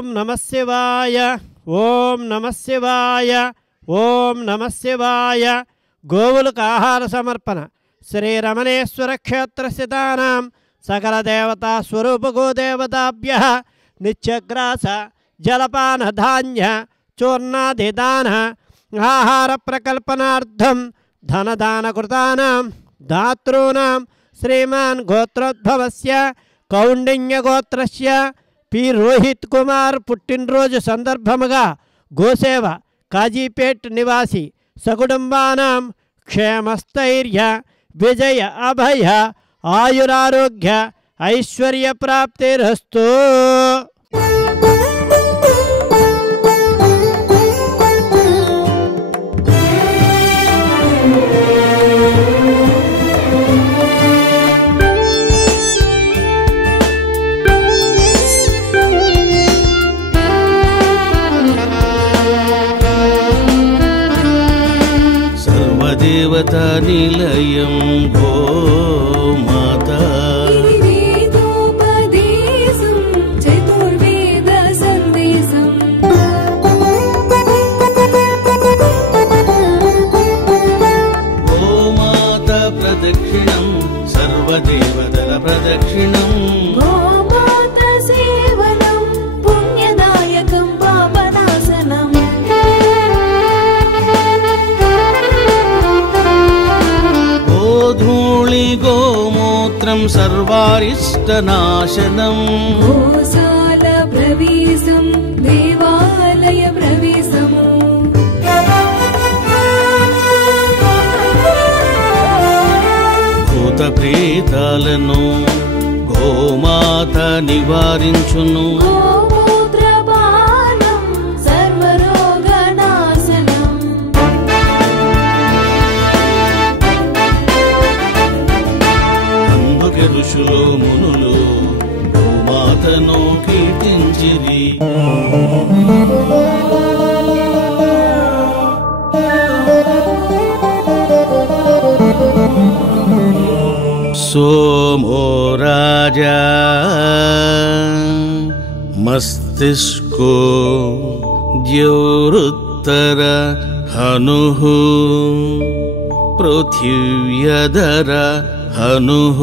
ఓం నమః శివాయ ఓం నమః శివాయ ఓం నమః శివాయ. గోవులకు ఆహార సమర్పణ. శ్రీ రమణేశ్వర క్షేత్రస్థితానాం సకల దేవతా స్వరూప గోదేవతాభ్యః నిత్యగ్రాస జలపాన ధాన్య చూర్ణాదిదాన ఆహార ప్రకల్పనార్థం ధనదాన కృతానాం దాతॄణాం శ్రీమాన్ గోత్రోద్భవస్య కౌండిన్య గోత్రస్య పి రోహిత్ కుమార్ పుట్టినరోజు సందర్భముగా గోసేవ కాజీపేట్ నివాసి సకుటుంబానాం క్షేమస్థైర్య విజయ అభయ ఆయురారోగ్య ఐశ్వర్య ప్రాప్తిరస్తు. దేవతా నిలయం గోమాత చతుర్వేద సందేశం గోమాత ప్రదక్షిణం సర్వదేవతల ప్రదక్షిణం గోమాత సేవనం పుణ్యదాయకం పాపనాశనం గోధూళి గోమూత్రం సర్వారిష్టనాశనం గోశాల ప్రవేశం దేవాలయ ప్రవేశము భూత ప్రేతాలను గోమాత నివారించును గోమూత్రపానం సర్వరోగనాశనం అందుకే ఋషులు మునులు గోమాతను కీర్తించిరి. सोमो राजा मस्तिष्को द्योरुत्तर हनुः पृथिव्यधर हनुः